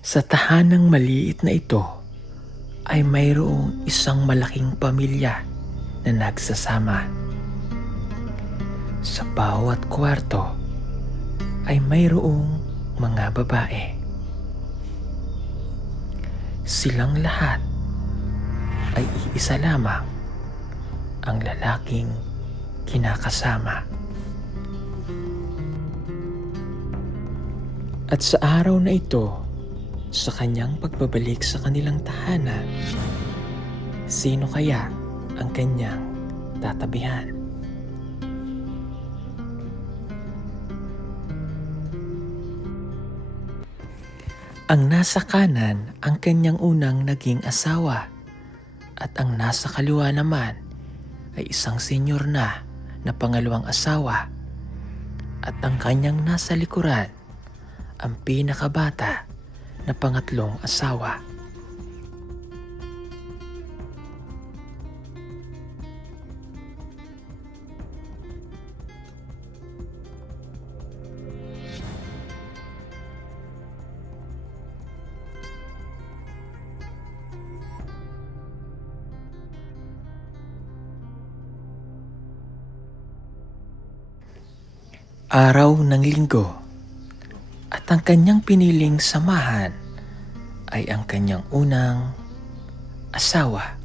Sa tahanang maliit na ito ay mayroong isang malaking pamilya na nagsasama. Sa bawat kwarto ay mayroong mga babae. Silang lahat ay iisa lamang ang lalaking kinakasama. At sa araw na ito, sa kanyang pagbabalik sa kanilang tahanan, sino kaya ang kanyang tatabihan? Ang nasa kanan ang kanyang unang naging asawa at ang nasa kaliwa naman ay isang senyor na pangalawang asawa at ang kanyang nasa likuran ang pinakabata na pangatlong asawa. Araw ng linggo at ang kanyang piniling samahan ay ang kanyang unang asawa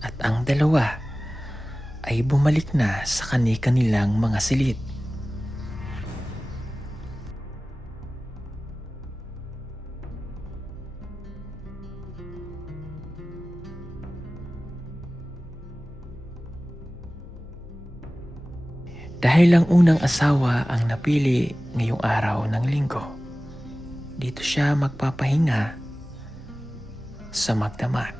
at ang dalawa ay bumalik na sa kani-kanilang mga silid. Dahil ang unang asawa ang napili ngayong araw ng linggo, dito siya magpapahinga sa magdamag.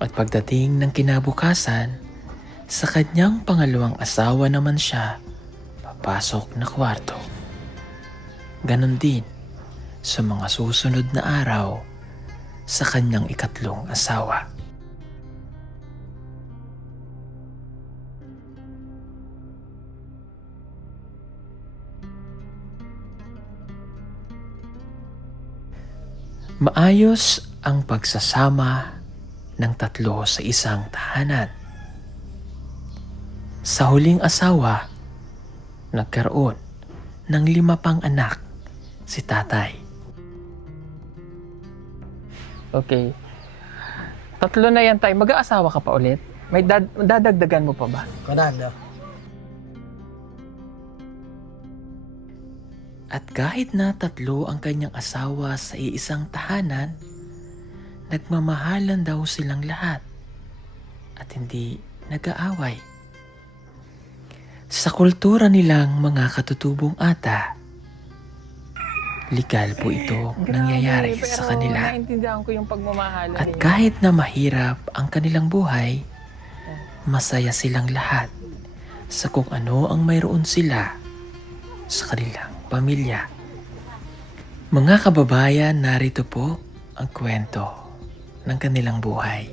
At pagdating ng kinabukasan, sa kanyang pangalawang asawa naman siya papasok na kwarto. Ganon din sa mga susunod na araw sa kanyang ikatlong asawa. Maayos ang pagsasama ng tatlo sa isang tahanan. Sa huling asawa, nagkaroon ng 5 pang anak si tatay. Okay. 3 na yan tayo. Mag-aasawa ka pa ulit? May dadagdagan mo pa ba? Kanada. At kahit na 3 ang kanyang asawa sa iisang tahanan, nagmamahalan daw silang lahat at hindi nag-aaway. Sa kultura nilang mga katutubong ata, legal po ito nangyayari sa kanila. Naintindihan ko yung pagmamahalan At ninyo. kahit na mahirap ang kanilang buhay, masaya silang lahat sa kung ano ang mayroon sila sa kanilang pamilya. Mga kababayan, narito po ang kwento ng kanilang buhay.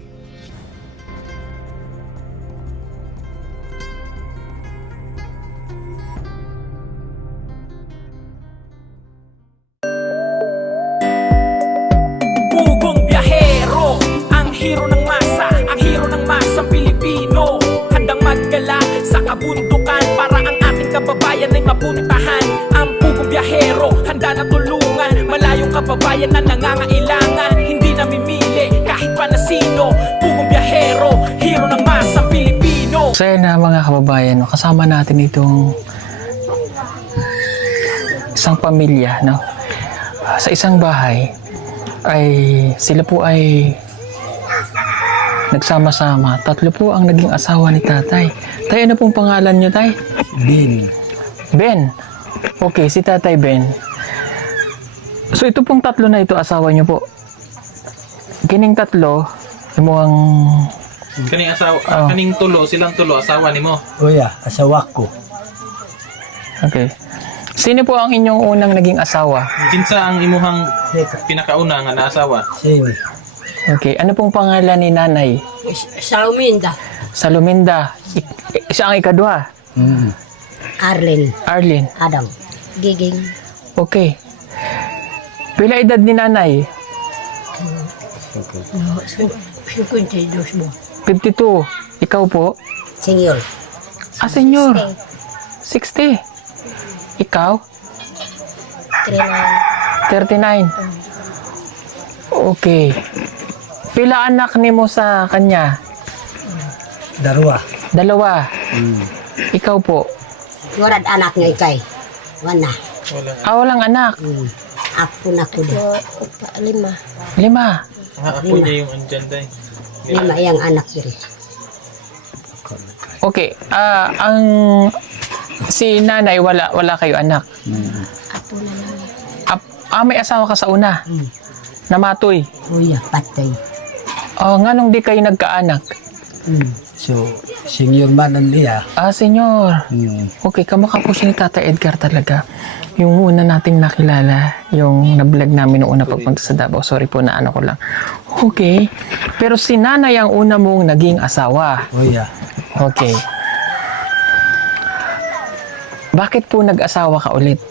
Pugong biyahero, ang hero ng masa, ang hero ng masang Pilipino. Handang maggala sa kabundukan para ang ating kababayan ay mapuntahan. Ang pugong biyahero, handa na tulungan malayong kababayan na nangangailangan. Hindi namimili kahit pa na sino. Pugong biyahero, hero ng masang Pilipino. Saya na mga kababayan, kasama natin itong isang pamilya, no? Sa isang bahay ay sila po ay nagsama-sama. 3 po ang naging asawa ni tatay. Tay, ano pong pangalan niyo, tay? Ben. Ben. Okay, si tatay Ben. So ito pong 3 na ito, asawa niyo po. Kining 3, Imuang Kaning asawa, Oh. kaning tulo, silang tulo, asawa nimo. Kuya, asawa ko. okay. Sino po ang inyong unang naging asawa? Kinsa ang imuhang pinakauna nga na asawa? Sini. Okay, ano pong pangalan ni nanay? Saluminda, Saluminda. Siya ang ikadwa. Arlen, Arlene. Adam, Giging, Okay. Pila edad ni nanay? 52 mo. 52. Ikaw po? Senyor, Ah, senyor. 60. Ikaw? 39. Okay. Pila anak nimo sa kanya? Darwa. Dalawa. Ikaw po? ngorad anak nga ikay. Wana, Ah, walang anak. ako na ko din. 5. Ako niya yung andyan day. 5 yang anak din. Okay. Ang si nanay wala kayo anak. May asawa ka sa una. Namatoy. Kuya, patay. Nganong di kayo nagkaanak? So, senior man ang liya. Ah, senyor. Okay, kamukha po siya ni Tata Edgar talaga. Yung una nating nakilala, yung na-vlog namin noong una pagpunta sa Davao. Sorry po na ano ko lang. Okay. Pero si nanay ang una mong naging asawa. Kuya. Okay. Bakit po nag-asawa ka ulit?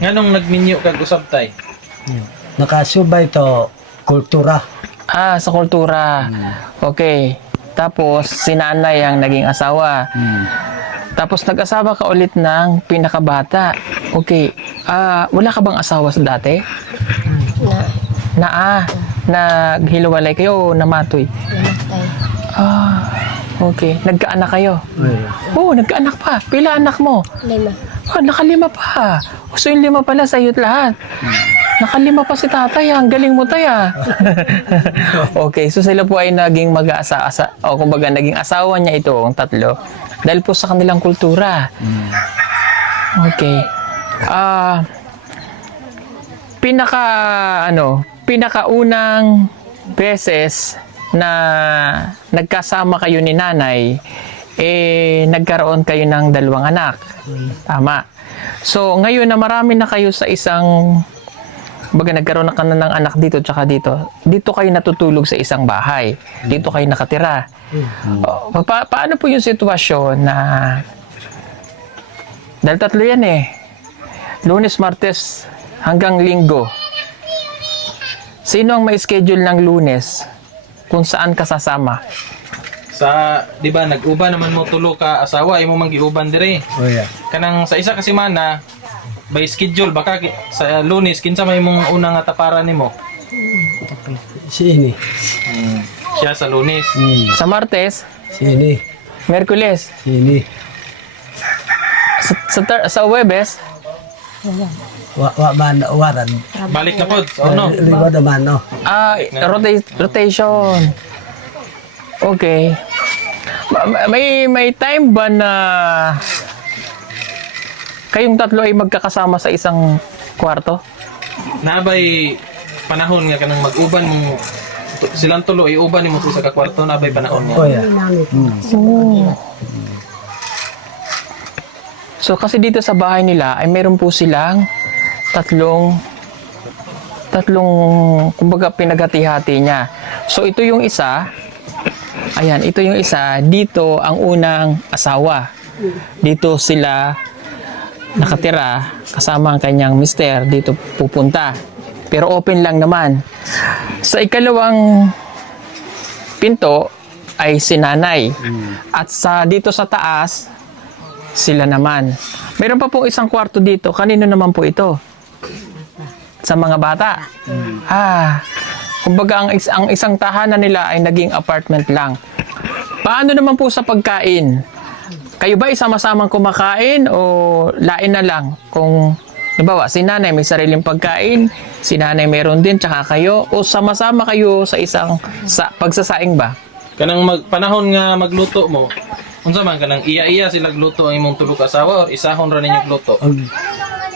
Nganong nagminyo kag usab tay? Nakasubay to kultura. Ah, sa kultura. Okay. Tapos, si nanay ang naging asawa. Tapos, nag-asawa ka ulit ng pinakabata. Okay. Wala ka bang asawa sa dati? Naghiwalay kayo o namatoy? Okay. Nagkaanak kayo? Kuya. Oo, nagkaanak pa. Pila anak mo? 5. Nakalima pa. So, yung 5 pala sa iyo't lahat. Nakalima pa si tatay. Ang galing mo tayo. Okay, so sila po ay naging mag-asa-asa. O kumbaga, naging asawa niya ito, ang 3. Dahil po sa kanilang kultura. Okay. Pinakaunang beses na nagkasama kayo ni nanay, nagkaroon kayo ng 2 anak. Tama. So, ngayon na marami na kayo sa isang, nagkaroon na ka na ng anak dito tsaka dito, dito kayo natutulog sa isang bahay. Dito kayo nakatira. Paano po yung sitwasyon na, dahil 3 yan Lunes, Martes, hanggang Linggo. Sino ang may schedule ng Lunes kung saan ka sasama? Sa, di ba, nag-uban naman mo tulo ka asawa, imo man giuban dire. Kuya. Kanang sa isa ka semana, by schedule, baka sa Lunes, kinsa may mong unang ataparan nimo? Sini. Siya sa Lunes. Sa Martes, Sini. Merkules, Sini. sa Huwebes, Wa man waran. Balik na pod, no? Liwa naman no. rotation. Okay. May time ba na kayong 3 ay magkakasama sa isang kwarto? Nabay panahon nga kanang mag-uban mo, silang tulo iuban nimo sa kakwarto, nabay panahon nga. Kuya. So kasi dito sa bahay nila ay meron po silang tatlong kumbaga pinaghati-hati niya. So ito yung isa. Ayan, ito yung isa. Dito ang unang asawa. Dito sila nakatira kasama ang kanyang mister. Dito pupunta. Pero open lang naman. Sa ikalawang pinto ay si nanay. At dito sa taas, sila naman. Meron pa pong isang kwarto dito. Kanino naman po ito? Sa mga bata. Kumbaga ang isang tahanan nila ay naging apartment lang. Paano naman po sa pagkain? Kayo ba isama-samang kumakain o lain na lang? Kung halimbawa, si nanay may sariling pagkain, si nanay meron din, tsaka kayo, o sama-sama kayo sa isang pagsasaing ba? Kanang panahon nga magluto mo, unsa man kanang iya-iya sila gluto ang imong tulo ka asawa or isahon ra ninyo gluto?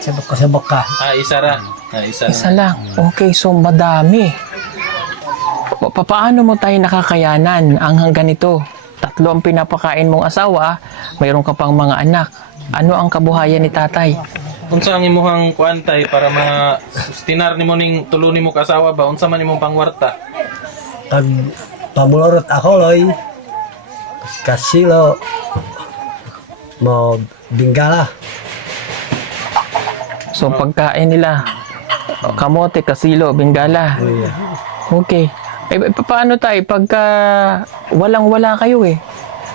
Sabok ka. Isa ra. Isa Isa lang. Okay, so madami. Paano mo tayo nakakayanan ang ganito? 3 ang pinapakain mong asawa, mayroon ka pang mga anak. Ano ang kabuhayan ni tatay? Unsa ang imuhang kuantay para ma-sustinar nimo ning tulo nimo ka asawa ba? Unsa man imong pangwarta? Pag pamulorot ako loy, kasilo, mo bingala. So pagkain nila, kamote, kasilo, bingala. Iya. Okay. Paano tayo pagka walang-wala kayo eh?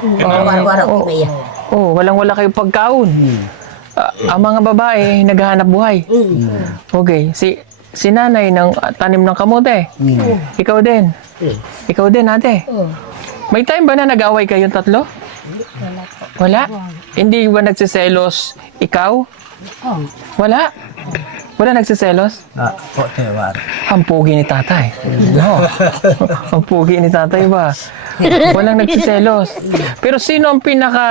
Wara-wara ko iya. Walang-wala kayo pagkaon. Ang mga babae, naghahanap buhay. Okay. Si nanay ng tanim ng kamote. Ikaw din. Ikaw din, ate. May time ba na nag-away kayong 3? Wala? Hindi ba nagsiselos ikaw? Wala? Wala nagsiselos? Okay, war. Ang pogi ni tatay. No. Ang pogi ni tatay ba? Walang nagsiselos. Pero sino ang pinaka...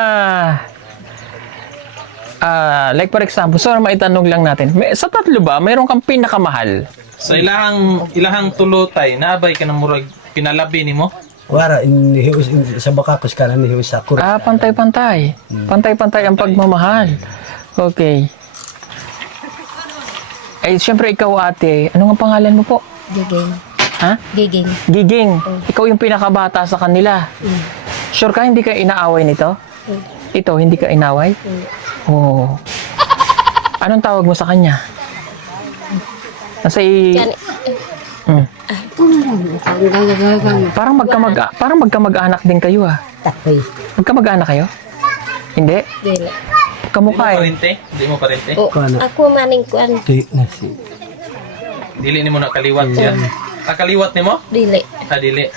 like for example, so maitanong lang natin. Sa 3 ba, mayroon kang pinakamahal? Sa ilahang tulo tay, naabay ka ng murag pinalabi nimo? Wara, sa Bakakos ka na nihius sa Kurat. Pantay-pantay. Pantay-pantay ang pagmamahal. Okay. Eh, syempre ikaw ate, ano nga pangalan mo po? Giging. Ha? Giging. Giging. Ikaw yung pinakabata sa kanila. Sure ka hindi ka inaaway nito? Ito, hindi ka inaway? Oo. Anong tawag mo sa kanya? Parang magkamag-anak din kayo ah. Takoy. Magkamag-anak kayo? Hindi? Dili. Kamukha eh. Parente? Di mo parente? Ako maning kuan. Di na si. Dili nimo na kaliwat siya. Kaliwat nimo? Dili. Dili.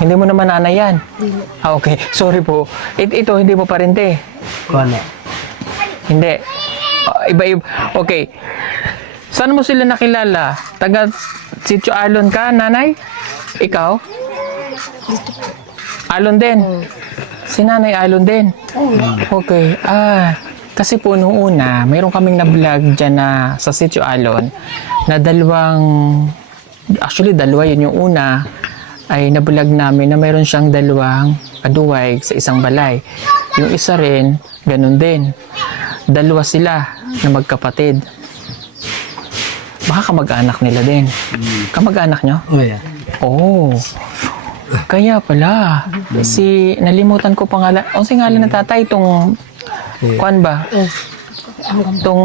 Hindi mo naman nanay yan. Dili. Okay. Sorry po. Ito, hindi mo parente. Kuana. Hindi. Iba-iba. Okay. Saan mo sila nakilala? Taga Sitio Alon ka, nanay? Ikaw? Alon din? Si nanay Alon din? Okay. Kasi po noong una, mayroon kaming na-vlog dyan na sa Sitio Alon na actually dalawa yun. Yung una ay na-vlog namin na mayroon siyang 2 kaduwag sa isang balay. Yung isa rin, ganun din. 2 sila na magkapatid. Baka kamag-anak nila din. Kamag-anak nyo? Oh, yeah. Oh. Kaya pala. Nalimutan ko pangalan. Ano si ngalan ng tatay? Itong, kuan ba? Itong,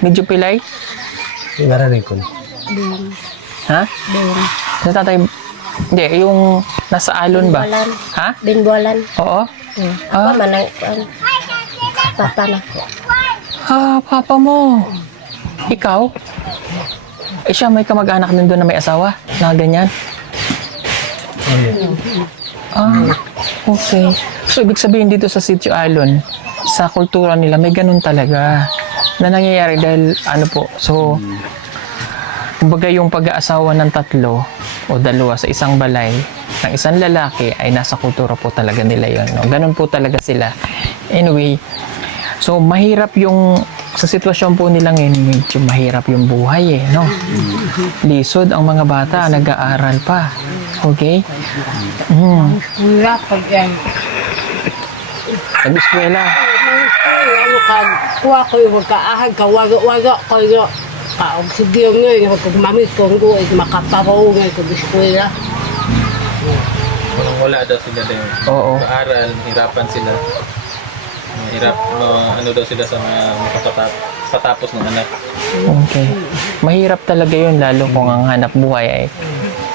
medyo pilay? Ngaranin ko. Ha? Sa tatay, hindi, yung nasa alon ba? Binbualan. Ha? Binbualan. Oo? Ako manang kuan. Papa na ko. Papa mo. Ikaw? Siya may kamag-anak din doon na may asawa? Na ganyan? Oh, yeah. Okay. So, ibig sabihin dito sa Sitio Alon, sa kultura nila, may ganun talaga na nangyayari dahil so, kumbaga yung pag-aasawa ng 3 o 2 sa isang balay ng isang lalaki ay nasa kultura po talaga nila yun. No? Ganun po talaga sila. Anyway, so mahirap yung sa sitwasyon po nila ngayon, medyo mahirap yung buhay no? Lisod ang mga bata, nag-aaral pa. Okay? Hirap pag yan. Nag-eskwela. Ano ka, kuha ko yung magkaahag ka, waga ko yung kaoksidiyon ngayon, pag mamit ko ngo, makaparo ngayon ko biskwela. Wala daw sila din. Oo. Kaaral, hirapan sila. Hirap, ano daw sila sa makapatapos ng anak. Okay. Mahirap talaga yun, lalo kung ang hanap buhay ay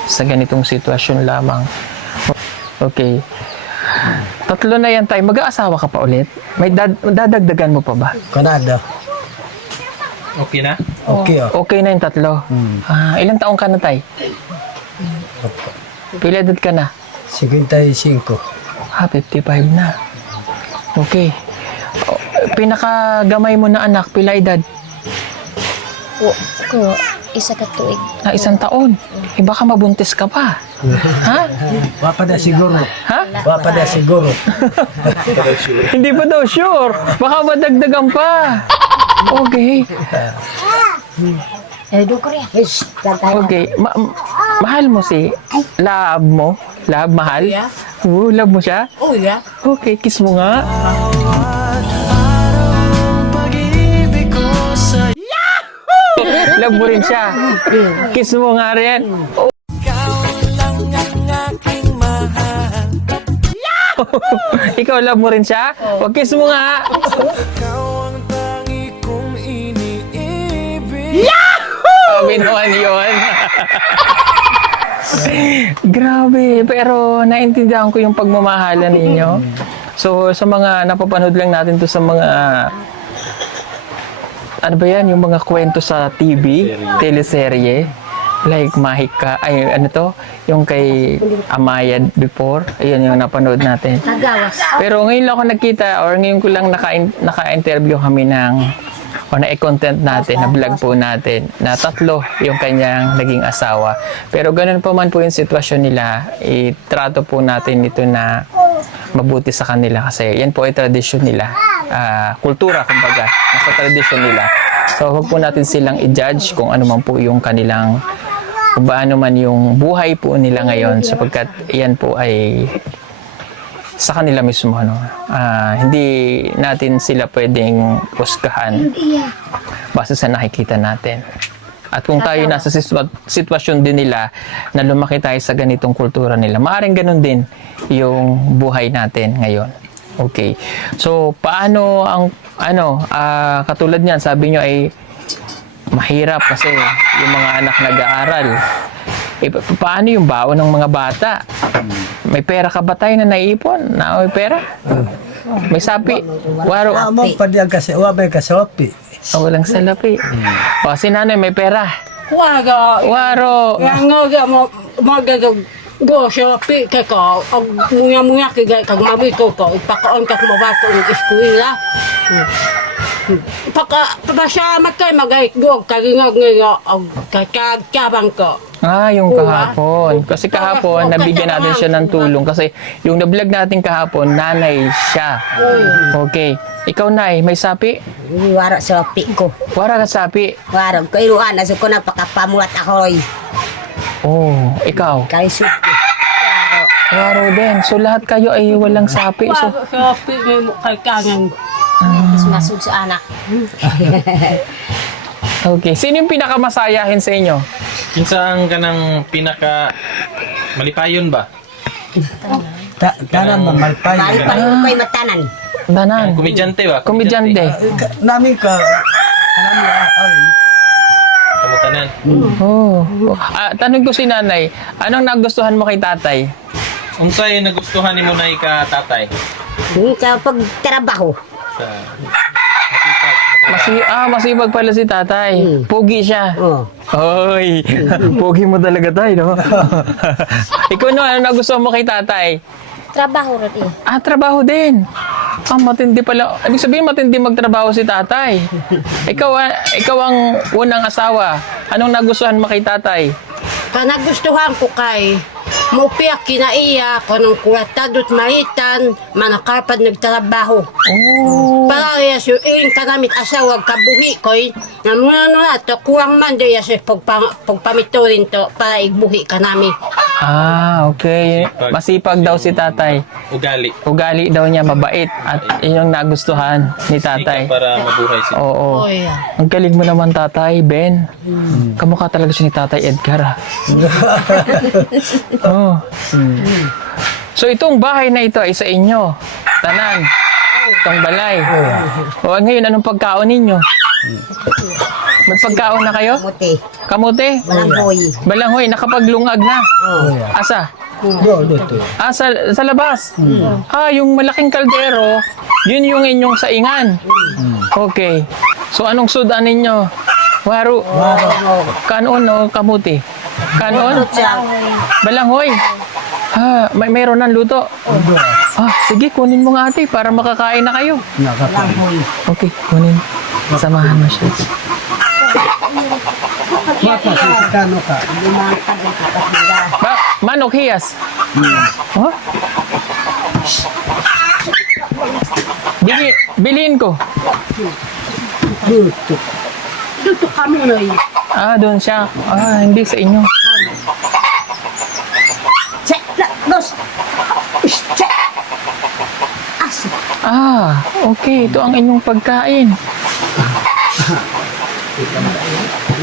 sa ganitong sitwasyon lamang. Okay. 3 na yan tayo. Mag-aasawa ka pa ulit? May dadagdagan mo pa ba? Kanada. Okay na? Okay, oh. Okay na yung 3. Ilang taong ka na tay? Pila edad ka na? 55. 55 na. Okay. Pinakagamay mo na anak, pila edad? Ko, isa ka tuig. 1 taon. Baka mabuntis ka pa. Ha? Wapada siguro. Ha? Wapada siguro. Hindi pa daw sure. Baka madagdagan pa. Okay. Eh, do ko rin. Okay. Mahal mo si love mo? Love, mahal? Yeah. Love mo siya? Oh, yeah. Okay, kiss mo nga. Love mo rin siya. Kiss mo nga rin. Ikaw love mo rin siya? O kiss mo nga. Sabi naman yun. Grabe, pero naintindihan ko yung pagmamahalan ninyo. So, sa mga napapanood lang natin to sa mga ano ba yan, yung mga kwento sa TV, teleserye, like Mahika, ay ano to, yung kay Amaya before, ayun yung napanood natin. Tagawas. Pero ngayon lang ako nakita, or ngayon ko lang naka-interview kami ng, o na-content natin, na vlog po natin, na 3 yung kanyang naging asawa. Pero ganun pa man po yung sitwasyon nila, itrato po natin ito na mabuti sa kanila kasi yan po ay tradisyon nila. Kultura, kumbaga, nasa tradisyon nila. So, huwag po natin silang i-judge kung ano man po yung kanilang, kung paano man yung buhay po nila ngayon sapagkat yan po ay sa kanila mismo. Ano? Hindi natin sila pwedeng husgahan base sa nakikita natin. At kung tayo nasa sitwasyon din nila na lumaki tayo sa ganitong kultura nila, maaaring ganun din yung buhay natin ngayon. Okay. So, paano ang, katulad niyan, sabi nyo ay mahirap kasi yung mga anak nag-aaral. Paano yung baon ng mga bata? May pera ka ba tayo na naiipon? May pera? May sapi? Waro? Mo pa diyan kasi, may kasopi. Walang salapi. O, si nanay may pera. Waga. Waro? Yang nga magagag go shopping kay ko og muya kay kag mami ko ipakaon kag mabato ng eskwela. Pasalamat kay magay go kagingag nga og kagkabang ko. Yung kahapon. Kasi kahapon, nabigyan natin siya ng tulong. Kasi yung na-vlog natin kahapon, nanay siya. Okay. Ikaw, Nay, may sapi? Waro sa sapi ko. Wara ka sapi. Waro ko iruan na ko na pakapamulat ako'y. Oh, ikaw. Kay suki. Waro din. So, lahat kayo ay walang sapi. So, Waga shopping kay kangang Mas masud sa anak. okay. Sino yung pinakamasayahin sa inyo? Kinsang ka ng pinaka malipayon ba? Tanan mamalpay. Bali pa rin ko'y matanan. Danan. Komedyante ba? Komedyante. Namin ka, Kamutanan. Oh. Tanong ko si nanay, anong nagustuhan mo kay tatay? Unsay nagustuhan ni mo na ka tatay? Sa pagtrabaho. Sa Masipag pala si tatay. Pugi siya. Oh. Hoy, pugi mo talaga tayo, no? Ikaw no, ano nagustuhan mo kay tatay? Trabaho rin eh. Trabaho din. Matindi pala. Ibig sabihin, matindi magtrabaho si tatay. Ikaw ang unang asawa. Anong nagustuhan mo kay tatay? nagustuhan ko kay mupiak kinaiya kanang kuratadot mahitan manakarpad nagtrabaho. Oh. Para yes yung kanamit asawag kabuhi koy na muna na to kuwang man de yes pagpamito rin to para igbuhi kanami. Okay. Masipag daw si tatay. ugali. Ugali daw niya mabait at yun yung nagustuhan ni tatay. Sika para mabuhay siya. Oo. Oh yeah. Ang galing mo naman tatay, Ben. Kamukha talaga siya ni tatay Edgar. Oh. So itong bahay na ito ay sa inyo. Tanan. Itong balay. O ngayon, anong pagkaon ninyo? May pagkaon na kayo? Muti. Kamote? Balanghoy. Balanghoy, nakapaglungag na. Asa? Dito. Sa labas? Yung malaking kaldero, yun yung inyong saingan. Okay. So anong sudan ninyo? Waru. Kanon o kamuti? Kanon? Balanghoy. Mayroon ng luto. Sige, kunin mo nga ate para makakain na kayo. Balanghoy. Okay, kunin. Samahan mo siya. Kano ka? Limang tagal kapat nila. Manok hiyas. Oh? Bilhin ko. Dito kami na Doon siya. Hindi sa inyo. Tapos, Ah, okay. Ito ang inyong pagkain.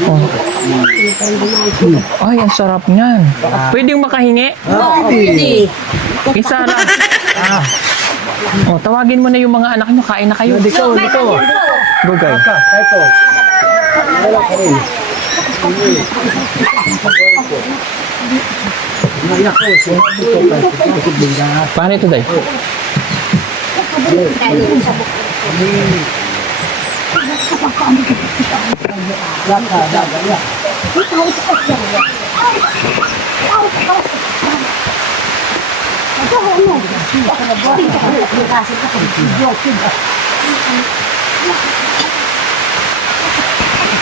Oh. Ay, ang sarap niyan. Pwedeng makahingi? hindi. Isara. Oh, tawagin mo na yung mga anak nyo. Kain na kayo. Dito. Bugay. Ito. Wala ka rin. Umayak ko. Paano ito, Day?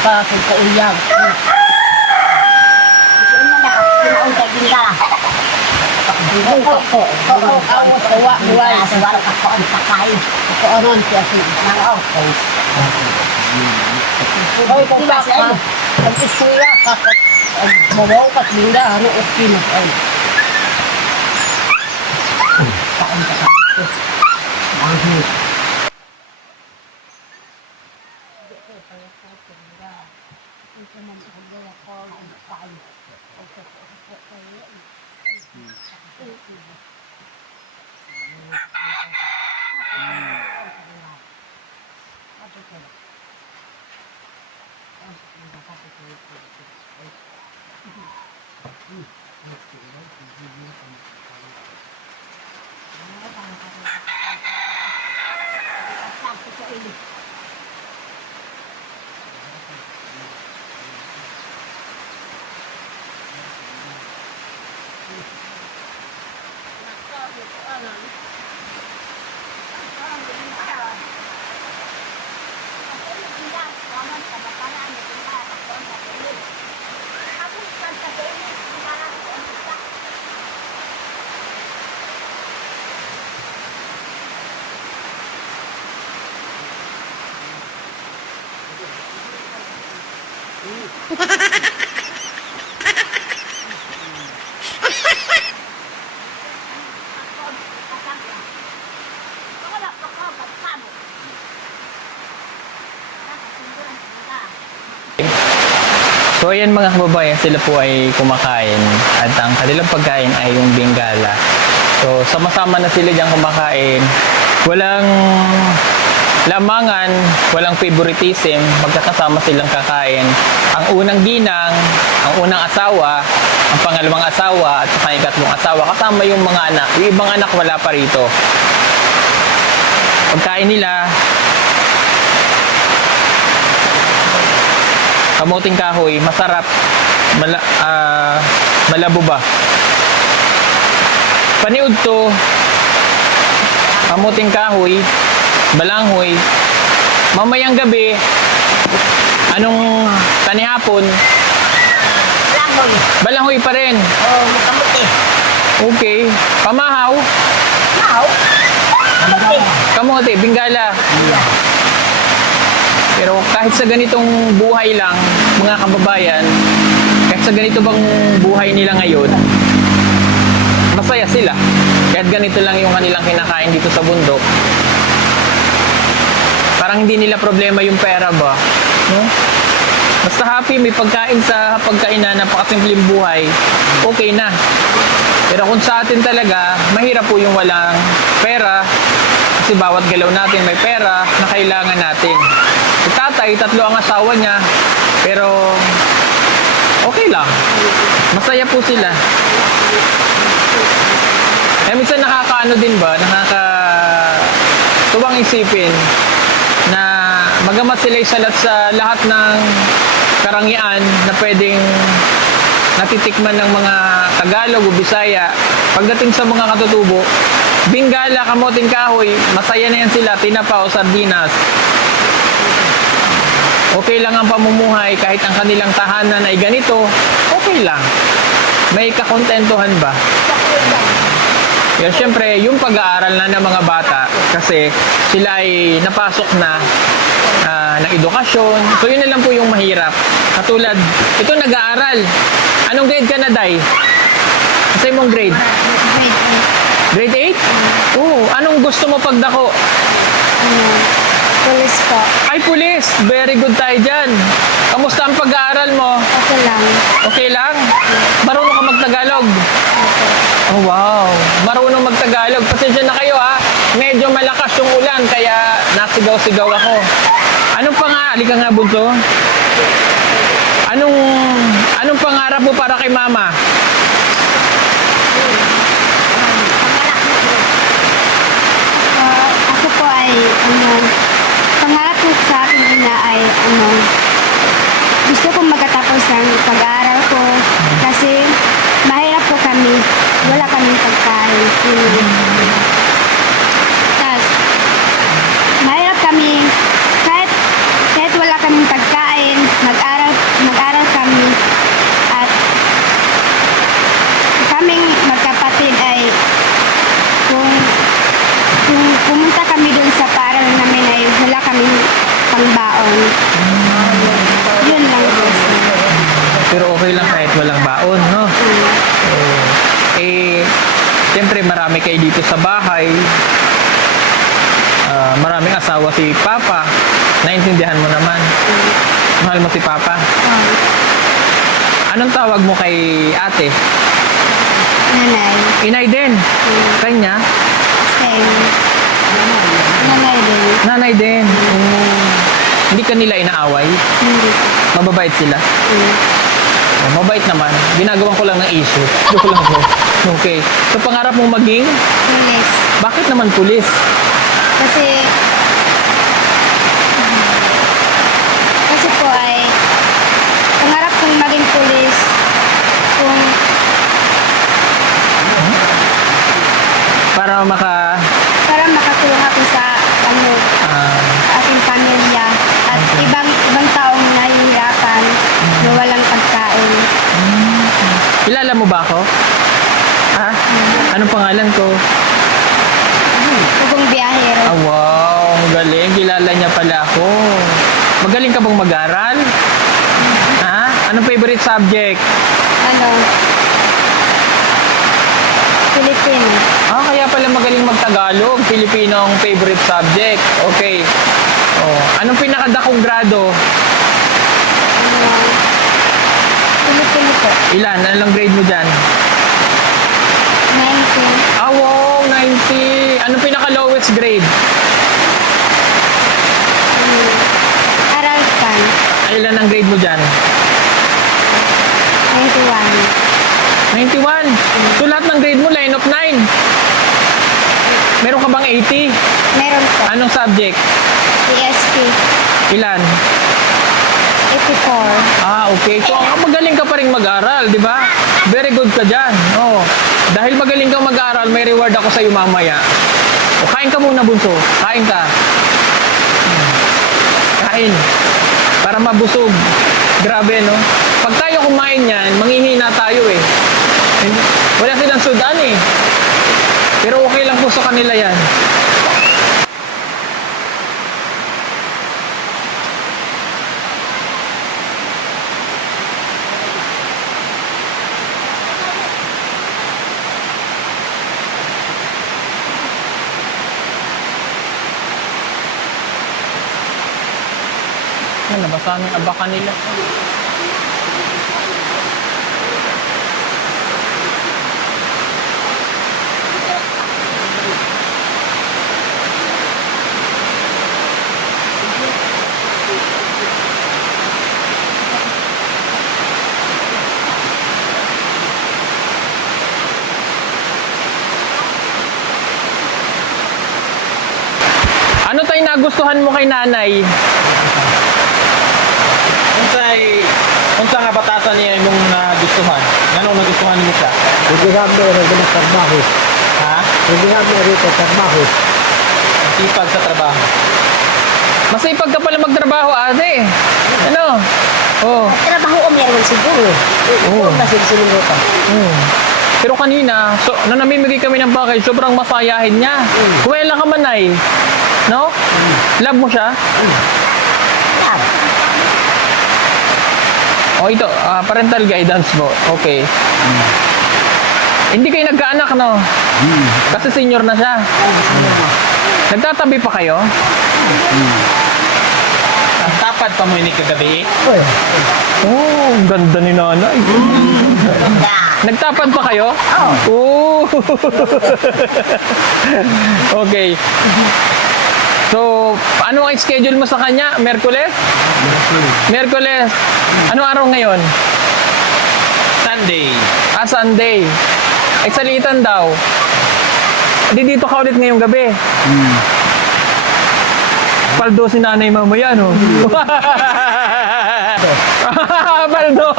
Bakit ka uyak? Kaaron siya siya. Hoy, kung ka, ang isuya ka, mawaw ka, linda, ano, okay na. So ayan mga kababayan, sila po ay kumakain at ang kanilang pagkain ay yung bingala. So sama-sama na sila diyang kumakain. Walang lamangan, walang favoritism, magkakasama silang kakain. Ang unang ginang, ang unang asawa, ang pangalawang asawa at saka yung ikatlong asawa, kasama yung mga anak. Yung ibang anak wala pa rito. Pagkain nila, kamuting kahoy, masarap, malabo ba? Paniud to, kamuting kahoy, balanghoy, mamayang gabi, anong tanihapon? Langoy. Balanghoy pa rin. Oh, kamuti. Okay. Pamahaw, Now, kamuti. kamote, bingala. Pero kahit sa ganitong buhay lang, mga kababayan, kahit sa ganito bang buhay nila ngayon, masaya sila. Kahit ganito lang yung kanilang kinakain dito sa bundok. Parang hindi nila problema yung pera ba? No? Basta happy, may pagkain sa pagkainan, napakasimpleng buhay, okay na. Pero kung sa atin talaga, mahirap po yung walang pera, kasi bawat galaw natin may pera na kailangan natin. Si tatay, 3 ang asawa niya, pero okay lang. Masaya po sila. Eh, minsan nakakaano din ba, tuwang isipin na magamat sila isalat sa lahat ng karangyaan na pwedeng natitikman ng mga Tagalog o Bisaya, pagdating sa mga katutubo, bingala, kamuting kahoy, masaya na yan sila, tinapa o sardinas. Okay lang ang pamumuhay, kahit ang kanilang tahanan ay ganito, okay lang. May kakontentuhan ba? Pero syempre, yung pag-aaral na ng mga bata, kasi sila ay napasok na ng edukasyon. So yun na lang po yung mahirap. Katulad, ito nag-aaral. Anong grade ka na, Day? Kasi mong grade? Grade Grade 8? Oo. Anong gusto mo pagdako? Pulis po. Ay, pulis! Very good tayo dyan. Kamusta ang pag-aaral mo? Okay lang. Okay lang? Marunong ka magtagalog? Oh, wow. Marunong magtagalog. Pasensya na kayo ha. Medyo malakas yung ulan kaya nasigaw-sigaw ako. Anong halika nga bunso? Anong pangarap mo para kay mama? Ako po ay, pangarap ko sa aking ina ay, gusto kong magkatapos ng pag-aaral ko kasi mahirap po kami. Wala kaming pagkain. Tapos, mahirap kami kahit wala kaming pagkain, mag-aral kami at kaming magkapatid ay kung pumunta kami dun sa paaralan namin ay wala kaming pangbaon. Yun lang po. Pero okay lang kahit walang baon, no? Siyempre marami kayo dito sa bahay. Maraming asawa si Papa. Naintindihan mo naman. Mahal mo si Papa. Anong tawag mo kay ate? Nanay. Inay din. Kanya? Same. Nanay din. Nanay din. Hindi ka nila inaaway? Hindi. Mababait sila? Mabait naman. Ginagawan ko lang ng issue. Joke lang po. Okay. So pangarap mo maging? Pulis. Bakit naman pulis? Kasi po ay pangarap kong maging pulis kung Para makatulong ako sa aking pamilya at ibang taong nahihirapan na walang pagkain. Kilala mo ba ako? Ha? Anong pangalan ko? Kung biyahero. Ah, wow. Ang galing. Kilala niya pala ako. Magaling ka bang mag-aral? Ha? Anong favorite subject? Filipino. Kaya pala magaling mag-Tagalog. Filipino ang favorite subject. Okay. Anong pinakadakong grado? Filipino po. Ilan? Anong grade mo dyan? 19. Wow. 90. Anong pinaka-lowest grade? Aralpan. Ilan ang grade mo dyan? 91. 91. So lahat ng grade mo, line of 9. Meron ka bang 80? Meron po. Anong subject? ESP. Ilan? 84. Okay. So, magaling ka pa rin mag-aral, di ba? Very good ka dyan. Dahil magaling kang mag-aral, may reward ako sa iyo mamaya. Kain ka muna, bunso. Kain ka. Kain. Para mabusog. Grabe, no? Pag tayo kumain yan, manghihina tayo eh. Wala silang sudan eh. Pero okay lang po sa kanila yan. Nabasa ng abakan nila. Ano tayo nagustuhan mo kay nanay? Unsa nga batasan niya imong nagustuhan? Anong nagustuhan mo siya? Hindi nga meron ka ng trabaho. Ha? Hindi nga meron ka trabaho. Ang sipag sa trabaho. Masipag ka pala magtrabaho, ate. Ano? Trabaho ko meron siguro. Oo. Kasi sinunod ka. Pero kanina, nung namimigay kami ng package, sobrang masayahin niya. Kuwela ka man ay. No? Love mo siya? Love. Ito, parental guidance mo. Okay. Hindi kayo nagkaanak, no? Kasi senior na siya. Nagtatabi pa kayo? Ang tapad pa mo ini kagabi. Oy, Oh, ang ganda ni nanay. Nagtapad pa kayo? Oo. Okay. So, ano ang schedule mo sa kanya? Merkules? Merkules. Ano araw ngayon? Sunday. Sunday. Salitan daw. Di dito ka ulit ngayong gabi. Paldo si nanay mamaya, no? Paldo.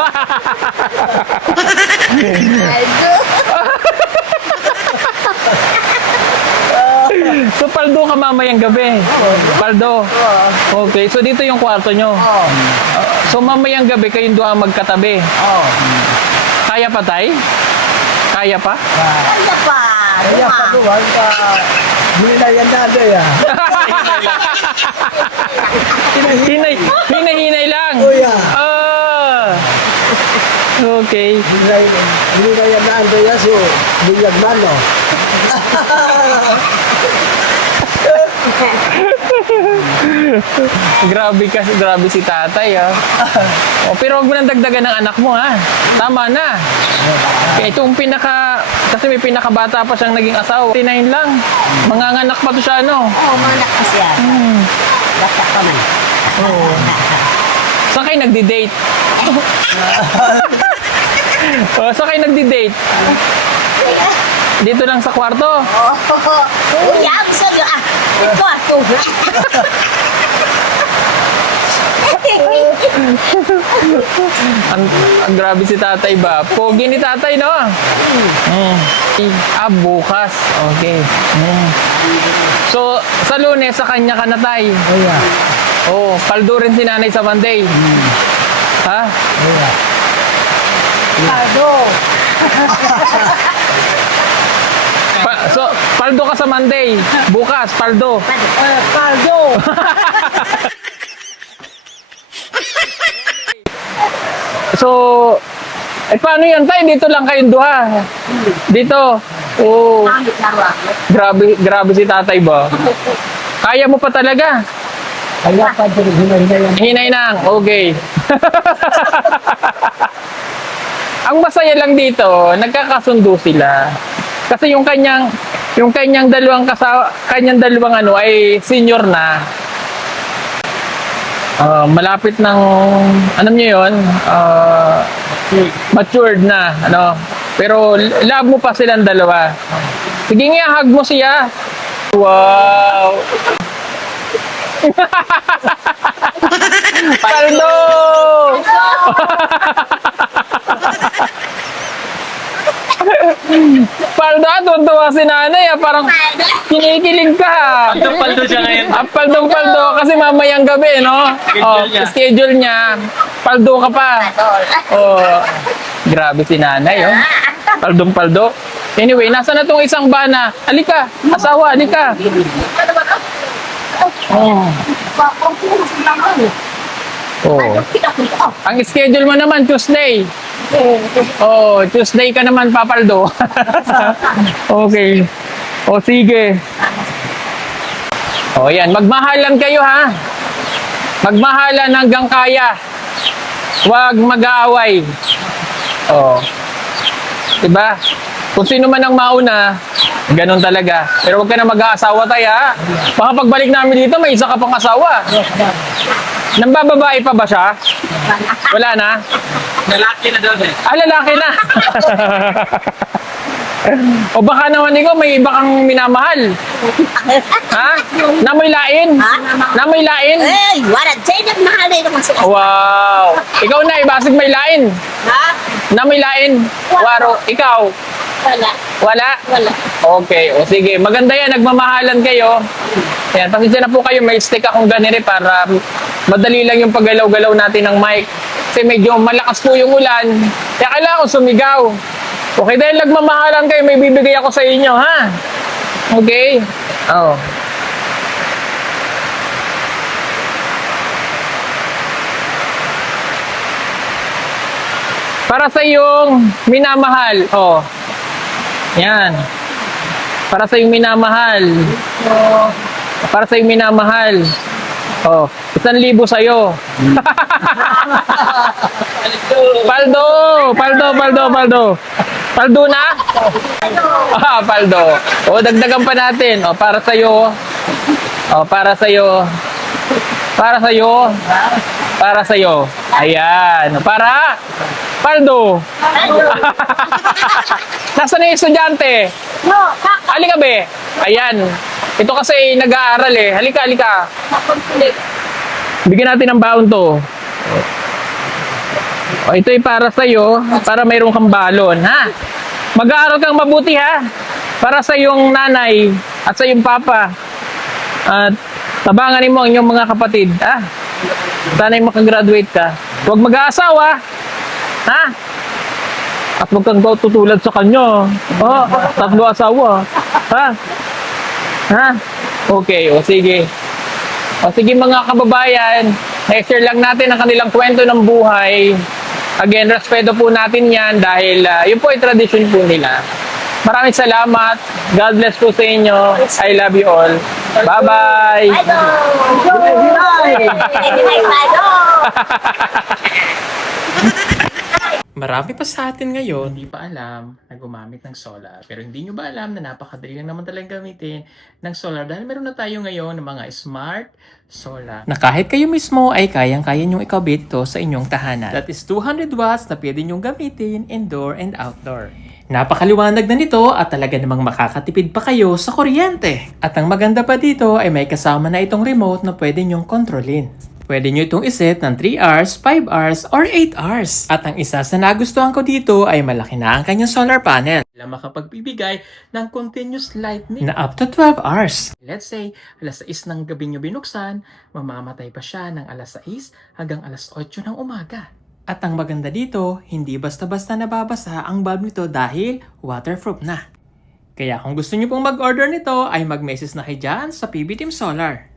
So, paldo ka mamayang gabi? Paldo? Okay, so dito yung kwarto nyo? So, mamayang gabi kayong doon magkatabi? Kaya pa, tay? Kaya pa? Kaya pa. kaya pa doon ka. Hindi na yan nado ya. Hinay lang. Oh, yeah. Ah. Okay. Hindi na yan nado ya. So, bilyag mano. Grabe si tatay, ah. Oh, pero huwag mo nang dagdagan ng anak mo, ha. Tama na. Itong kasi may pinakabata pa siyang naging asawa. 39 lang. Manganganak pa to siya, no? Oo, mga nakas yan. Bata pa man. Oo. Saan kayo nagdi-date? Saan kayo nagdi-date? Dito lang sa kwarto? Uy, ang sa'yo ah. Kwarto. Ang grabe si tatay ba? Pogi ni tatay, no? Bukas. Okay. So, sa Lunes, sa kanya ka na, tay? Oh, yeah. Oh, paldo rin si nanay sa Monday. Ha? Oh, yeah. Pardo. So, paldo ka sa Monday. Bukas, paldo. Pardo. So, paano yan, tay? Dito lang kayong duha. Dito. Oh, Pangit na ba? grabe si tatay ba? Kaya mo pa talaga? Kaya pa din hinay yan. Hinay nang, okay. Ang masaya lang dito, nagkakasundo sila. Kasi yung kanyang dalawang ano ay senior na. Malapit ng niyo yun, matured na, ano. Pero love mo pa silang dalawa. Sige nga, hug mo siya. Wow. Paldo! Paldo, tuntua si nanay, parang kinikilig ka. Paldo siya ngayon. Paldo, kasi mamayang gabi, no? Schedule niya. Paldo ka pa. Oh, grabe si nanay, oh. Paldo. Anyway, nasa na tong isang bana? Halika, asawa, halika. Oh. Ang schedule mo naman, Tuesday. Oh, Tuesday ka naman, papaldo. Okay. O, sige. O, yan. Magmahalan kayo, ha? Magmahalan hanggang kaya. Huwag mag-aaway. O. Diba? Kung sino man ang mauna, ganun talaga. Pero huwag ka na mag-aasawa tayo, ha? Baka pagbalik namin dito, may isa ka pang asawa. Nambababae pa ba siya? Wala na? Lalaki na daw eh. Lalaki na. O baka naman ikaw, may iba kang minamahal. Ha? Namoy lain? Namoy lain? Eh, wala. Sa'yo nagmahal eh naman sila. Wow. Ikaw na, ibasig may lain. Ha? Namoy lain. Waro, ikaw? Wala. Wala? Wala. Okay, o sige. Maganda yan, nagmamahalan kayo. Ayan, pasensya na po kayo, may stick akong ganire para madali lang yung paggalaw-galaw natin ng mic. Kasi medyo malakas po yung ulan. Kaya kailangan ko sumigaw. Okay, dahil nagmamahalan kayo, may bibigay ako sa inyo, ha? Okay? Oh. Para sa iyong minamahal, oh. Yan. Para sa iyong minamahal. Para sa iyong minamahal. Oh, 1,000 sa'yo. Paldo! Paldo na? Paldo. O, dagdagan pa natin. O, para sa'yo. O, para sa'yo. Para sa'yo. Para sa'yo. Ayan. Para? Paldo. Nasaan na yung estudyante? Halika, be. Ayan. Ito kasi nag-aaral eh. Halika. Bigyan natin ng baon to. O, ito ay para sa'yo, para mayroon kang balon, ha? Mag-aaral kang mabuti, ha? Para sa iyong nanay at sa iyong papa. At tabanganin mo ang iyong mga kapatid, ha? Sana'y makagraduate ka. Huwag mag-aasawa, ha? At huwag kang tutulad sa kanya. Oh, 3 asawa, ha? Ha? Okay, o sige. O sige mga kababayan, na-share lang natin ang kanilang kwento ng buhay. Again, respeto po natin yan dahil yun po ay tradisyon po nila. Maraming salamat. God bless po sa inyo. I love you all. Bye-bye! Marami pa sa atin ngayon hindi pa alam na gumamit ng solar. Pero hindi nyo ba alam na napakadali lang naman talagang gamitin ng solar dahil meron na tayo ngayon ng mga smart solar. Na kahit kayo mismo ay kayang-kaya nyong ikabit ito sa inyong tahanan. That is 200 watts na pwede nyong gamitin indoor and outdoor. Napakaliwanag na nito at talaga namang makakatipid pa kayo sa kuryente. At ang maganda pa dito ay may kasama na itong remote na pwede nyong kontrolin. Pwede nyo itong iset ng 3 hours, 5 hours, or 8 hours. At ang isa sa nagustuhan ko dito ay malaki na ang kanyang solar panel. Na makapagbibigay ng continuous lightning na up to 12 hours. Let's say, alas 6 ng gabi nyo binuksan, mamamatay pa siya ng alas 6 hanggang alas 8 ng umaga. At ang maganda dito, hindi basta-basta nababasa ang bulb nito dahil waterproof na. Kaya kung gusto nyo pong mag-order nito ay mag-message na kayo dyan sa PB Team Solar.